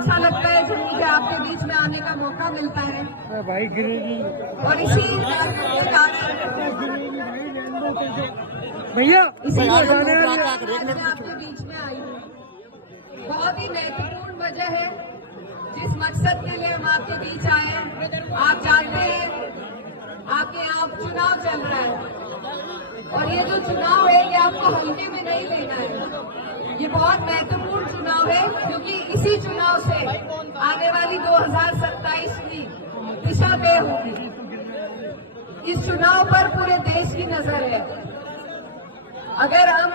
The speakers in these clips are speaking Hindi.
अच्छा लगता है जब मुझे आपके बीच में आने का मौका मिलता है भाई गिरेगी और इसी कारण भैया मैं आपके बीच में आई हूँ। बहुत ही महत्वपूर्ण वजह है जिस मकसद के लिए हम आपके बीच आए हैं। आप जानते हैं आपके यहाँ चुनाव चल रहा है और ये जो चुनाव है ये आपको हल्के में नहीं लेना है। ये बहुत महत्वपूर्ण चुनाव है क्योंकि इसी चुनाव से आने वाली 2027 की दिशा तय होगी। इस चुनाव पर पूरे देश की नजर है। अगर हम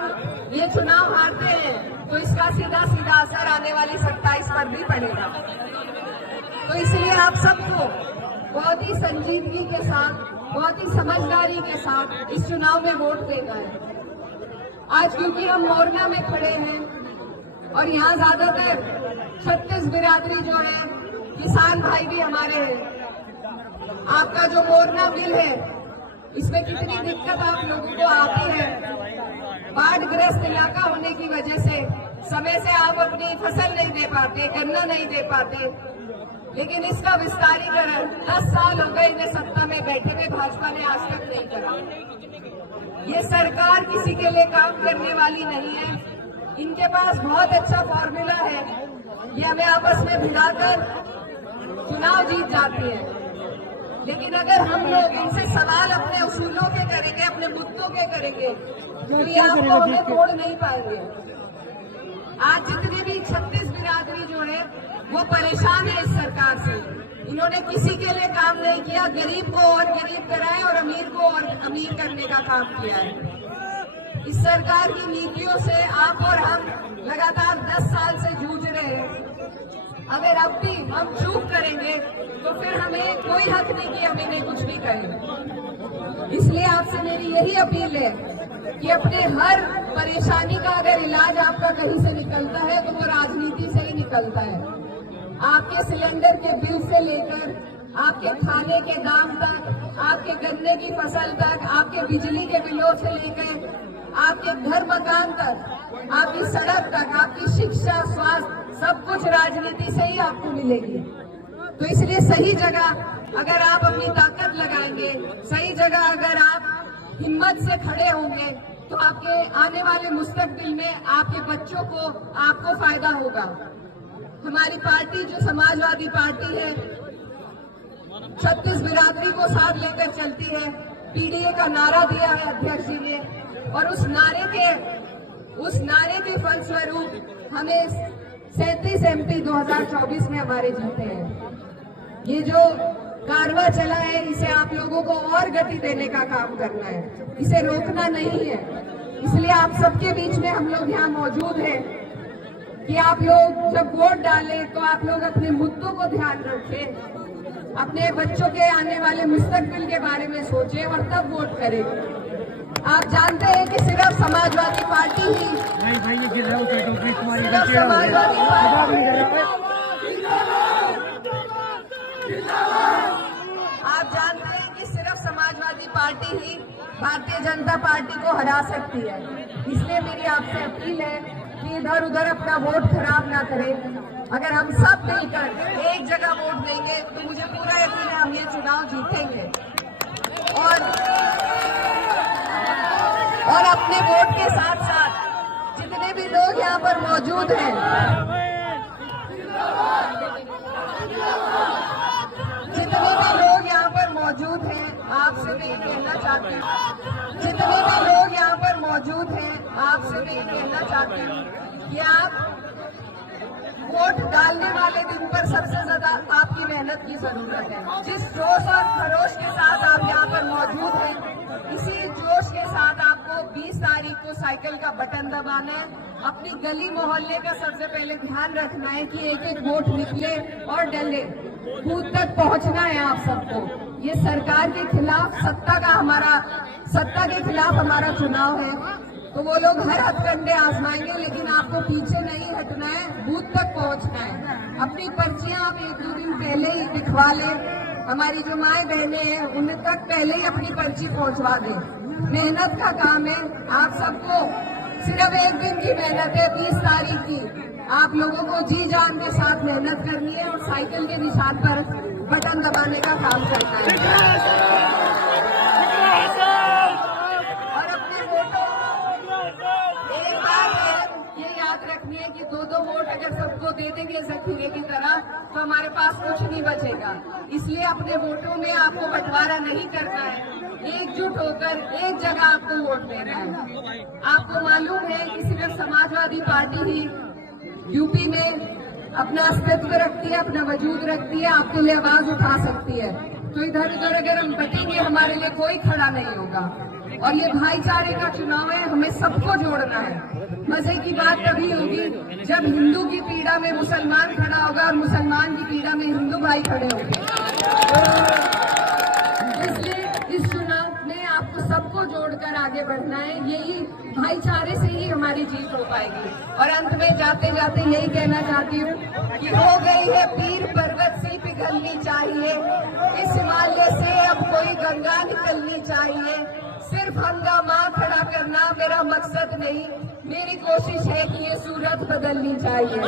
ये चुनाव हारते हैं तो इसका सीधा सीधा असर आने वाली 27 पर भी पड़ेगा। तो इसलिए आप सबको बहुत ही संजीदगी के साथ, बहुत ही समझदारी के साथ इस चुनाव में वोट देना है। आज क्योंकि हम मोरना में खड़े हैं और यहाँ ज्यादातर 36 बिरादरी जो है, किसान भाई भी हमारे हैं। आपका जो मोरना मिल है इसमें कितनी दिक्कत आप लोगों को आती है। बाढ़ग्रस्त इलाका होने की वजह से समय से आप अपनी फसल नहीं दे पाते, गन्ना नहीं दे पाते। लेकिन इसका विस्तारीकरण 10 साल हो गए इन्हें सत्ता में बैठे हुए, भाजपा ने आज तक नहीं करा। ये सरकार किसी के लिए काम करने वाली नहीं है। इनके पास बहुत अच्छा फॉर्मूला है, ये हमें आपस में भिड़ाकर चुनाव जीत जाती है। लेकिन अगर हम लोग इनसे सवाल अपने उसूलों के करेंगे, अपने मुद्दों के करेंगे, तो ये आपको हमें तोड़ नहीं पाएंगे। आज जितनी भी 36 बिरादरी जो है वो परेशान है इस सरकार से। इन्होंने किसी के लिए काम नहीं किया, गरीब को और गरीब कराए और अमीर को और अमीर करने का काम किया है। इस सरकार की नीतियों से आप और हम लगातार 10 साल से जूझ रहे हैं। अगर अब भी हम चूक करेंगे तो फिर हमें कोई हक नहीं कि हम इन्हें कुछ भी करें। इसलिए आपसे मेरी यही अपील है कि अपने हर परेशानी का अगर इलाज आपका कहीं से निकलता है तो वो राजनीति से ही निकलता है। आपके सिलेंडर के बिल से लेकर आपके खाने के दाम तक, आपके गन्ने की फसल तक, आपके बिजली के बिलों से लेकर आपके घर मकान तक, आपकी सड़क तक, आपकी शिक्षा, स्वास्थ्य, सब कुछ राजनीति से ही आपको मिलेगी। तो इसलिए सही जगह अगर आप अपनी ताकत लगाएंगे, सही जगह अगर आप हिम्मत से खड़े होंगे तो आपके आने वाले मुस्तकबिल में आपके बच्चों को, आपको फायदा होगा। हमारी पार्टी जो समाजवादी पार्टी है 36 बिरादरी को साथ लेकर चलती है। पीडीए का नारा दिया है अध्यक्ष जी ने और उस नारे के फलस्वरूप हमें 37 MP 2024 में हमारे जीते हैं। ये जो कारवां चला है इसे आप लोगों को और गति देने का काम करना है, इसे रोकना नहीं है। इसलिए आप सबके बीच में हम लोग यहाँ मौजूद हैं कि आप लोग जब वोट डालें तो आप लोग अपने मुद्दों को ध्यान रखें, अपने बच्चों के आने वाले मुस्तकबिल के बारे में सोचें और तब वोट करें। आप जानते हैं कि सिर्फ समाजवादी पार्टी ही समाजवादी पार्टी ही भारतीय जनता पार्टी को हरा सकती है। इसलिए मेरी आपसे अपील है कि इधर उधर अपना वोट खराब ना करें। अगर हम सब मिलकर एक जगह वोट देंगे तो मुझे पूरा यकीन है हम ये चुनाव जीतेंगे। और अपने वोट के साथ साथ जितने भी लोग यहाँ पर मौजूद हैं, जितने भी लोग यहाँ पर मौजूद हैं, आपसे मैं ये कहना चाहती हूँ, जितने भी लोग यहाँ पर मौजूद हैं, आपसे मैं ये कहना चाहती हूँ कि आप वोट डालने वाले दिन पर सबसे ज्यादा आपकी मेहनत की जरूरत है। जिस जोश और खरोश के साथ आप यहाँ पर मौजूद हैं, इसी जोश के साथ आपको 20 तारीख को साइकिल का बटन दबाना है। अपनी गली मोहल्ले का सबसे पहले ध्यान रखना है कि एक एक वोट निकले और डले, बूथ तक पहुंचना है आप सबको। ये सरकार के खिलाफ, सत्ता के खिलाफ हमारा चुनाव है, तो वो लोग हर हथकंडे आजमाएंगे, लेकिन आपको पीछे नहीं हटना है, बूथ तक पहुंचना है। अपनी पर्चियां आप 1-2 दिन पहले ही दिखवा लें। हमारी जो माएं बहनें हैं उन तक पहले ही अपनी पर्ची पहुंचवा दें। मेहनत का काम है, आप सबको सिर्फ एक दिन की मेहनत है, 20 तारीख की। आप लोगों को जी जान के साथ मेहनत साइकिल के निशान पर बटन दबाने का काम करना है। और अपने वोटों, एक बात है ये याद रखनी है कि 2-2 वोट अगर सबको दे देंगे जखीरे की तरह तो हमारे पास कुछ नहीं बचेगा। इसलिए अपने वोटों में आपको बंटवारा नहीं करना है, एकजुट होकर एक जगह आपको वोट देना है। आपको मालूम है कि सिर्फ समाजवादी पार्टी ही यूपी में अपना अस्तित्व रखती है, अपना वजूद रखती है, आपके लिए आवाज उठा सकती है। तो इधर उधर अगर हम बटेंगे हमारे लिए कोई खड़ा नहीं होगा। और ये भाईचारे का चुनाव है, हमें सबको जोड़ना है। मजे की बात तभी होगी जब हिंदू की पीड़ा में मुसलमान खड़ा होगा और मुसलमान की पीड़ा में हिंदू भाई खड़े होंगे। इसलिए इस चुनाव में आपको सबको जोड़कर आगे बढ़ना है, यही भाईचारे से ही हमारी जीत हो पाएगी। और अंत में जाते जाते यही कहना चाहती हूँ कि हो गई है पीर पर्वत सी पिघलनी चाहिए, इस हिमालय से अब कोई गंगा निकलनी चाहिए। सिर्फ हंगामा खड़ा करना मेरा मकसद नहीं, मेरी कोशिश है कि ये सूरत बदलनी चाहिए।